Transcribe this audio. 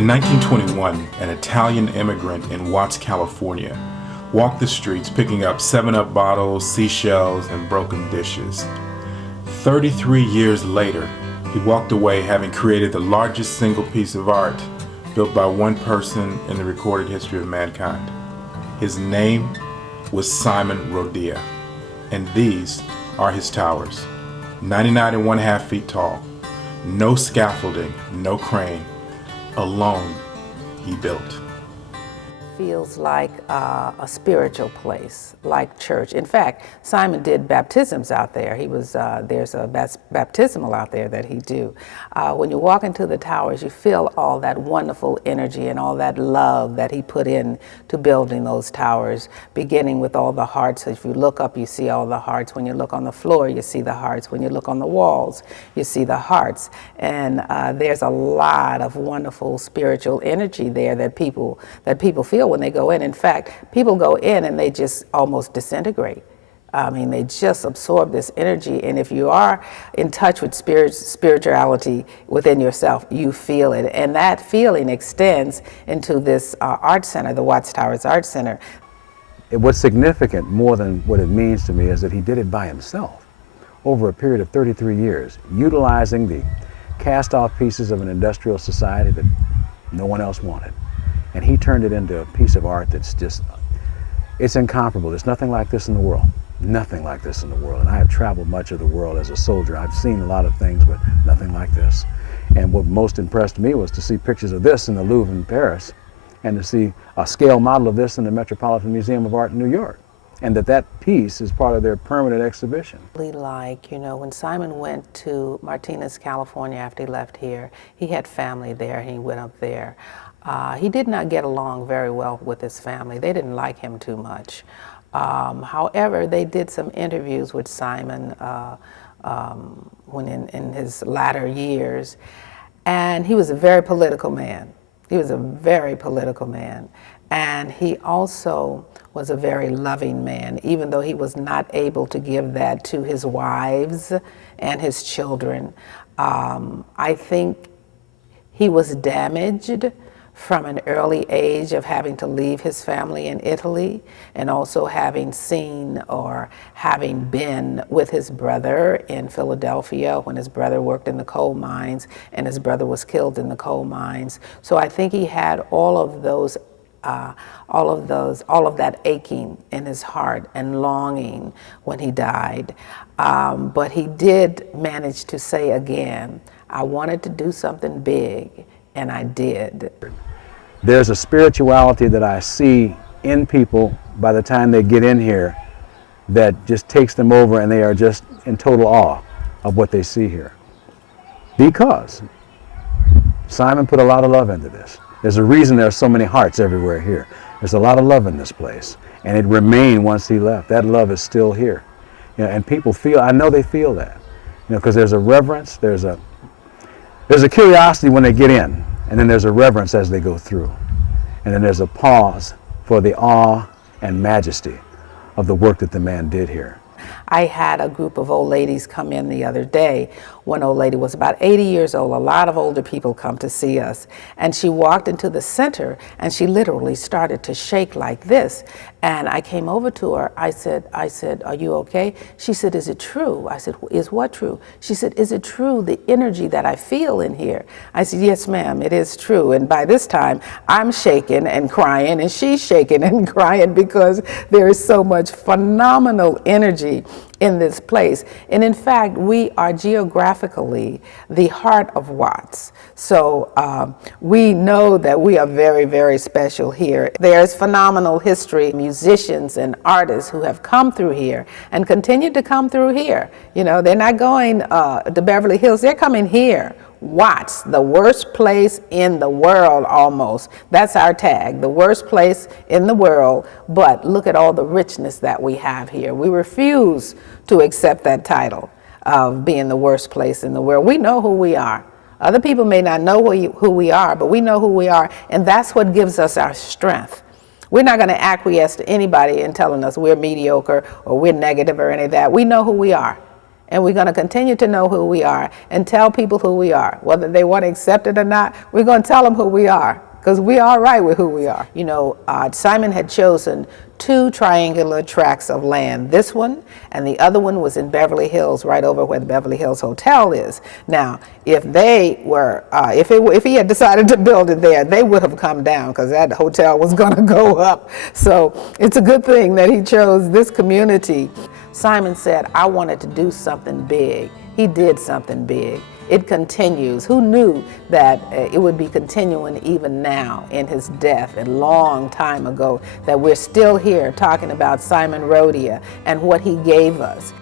In 1921, an Italian immigrant in Watts, California, walked the streets picking up 7-Up bottles, seashells, and broken dishes. 33 years later, he walked away having created the largest single piece of art built by one person in the recorded history of mankind. His name was Simon Rodia, and these are his towers. 99 1/2 feet tall, no scaffolding, no crane, alone he built. Feels like a spiritual place, like church. In fact, Simon did baptisms out there. He was there's a baptismal out there that he do. When you walk into the towers, you feel all that wonderful energy and all that love that he put in to building those towers, beginning with all the hearts. If you look up, you see all the hearts. When you look on the floor, you see the hearts. When you look on the walls, you see the hearts. And there's a lot of wonderful spiritual energy there that people feel when they go in. In fact, people go in and they just almost disintegrate. I mean, they just absorb this energy. And if you are in touch with spirituality within yourself, you feel it. And that feeling extends into this art center, the Watts Towers Art Center. What's significant more than what it means to me is that he did it by himself over a period of 33 years, utilizing the cast-off pieces of an industrial society that no one else wanted. And he turned it into a piece of art that's just, it's incomparable. There's nothing like this in the world. Nothing like this in the world. And I have traveled much of the world as a soldier. I've seen a lot of things, but nothing like this. And what most impressed me was to see pictures of this in the Louvre in Paris and to see a scale model of this in the Metropolitan Museum of Art in New York. And that piece is part of their permanent exhibition. Like, you know, when Simon went to Martinez, California after he left here, he had family there and he went up there. He did not get along very well with his family. They didn't like him too much. However, they did some interviews with Simon when in his latter years, and he was a very political man. He was a very political man, and he also was a very loving man, even though he was not able to give that to his wives and his children. I think he was damaged from an early age of having to leave his family in Italy, and also having seen or having been with his brother in Philadelphia when his brother worked in the coal mines and his brother was killed in the coal mines. So I think he had all of that aching in his heart and longing when he died. But he did manage to say again, I wanted to do something big, and I did. There's a spirituality that I see in people by the time they get in here that just takes them over, and they are just in total awe of what they see here. Because Simon put a lot of love into this. There's a reason there are so many hearts everywhere here. There's a lot of love in this place, and it remained once he left. That love is still here. You know, and people feel, I know they feel that, you know, because there's a reverence, there's a curiosity when they get in, and then there's a reverence as they go through. And then there's a pause for the awe and majesty of the work that the man did here. I had a group of old ladies come in the other day. One old lady was about 80 years old. A lot of older people come to see us. And she walked into the center and she literally started to shake like this. And I came over to her. I said, are you okay? She said, is it true? I said, is what true? She said, is it true, the energy that I feel in here? I said, yes, ma'am, it is true. And by this time, I'm shaking and crying, and she's shaking and crying because there is so much phenomenal energy in this place. And in fact, we are geographically the heart of Watts. So we know that we are very, very special here. There's phenomenal history, musicians and artists who have come through here and continue to come through here. You know, they're not going to Beverly Hills, they're coming here. Watts, the worst place in the world almost. That's our tag, the worst place in the world, but look at all the richness that we have here. We refuse to accept that title of being the worst place in the world. We know who we are. Other people may not know who we are, but we know who we are, and that's what gives us our strength. We're not going to acquiesce to anybody in telling us we're mediocre or we're negative or any of that. We know who we are. and we're going to continue to know who we are and tell people who we are. Whether they want to accept it or not, we're going to tell them who we are, because we are right with who we are. You know, Simon had chosen 2 triangular tracts of land. This one and the other one was in Beverly Hills, right over where the Beverly Hills Hotel is. Now, if they were, if he had decided to build it there, they would have come down, because that hotel was going to go up. So it's a good thing that he chose this community. Simon said, I wanted to do something big. He did something big. It continues. Who knew that it would be continuing even now in his death a long time ago, that we're still here talking about Simon Rodia and what he gave us.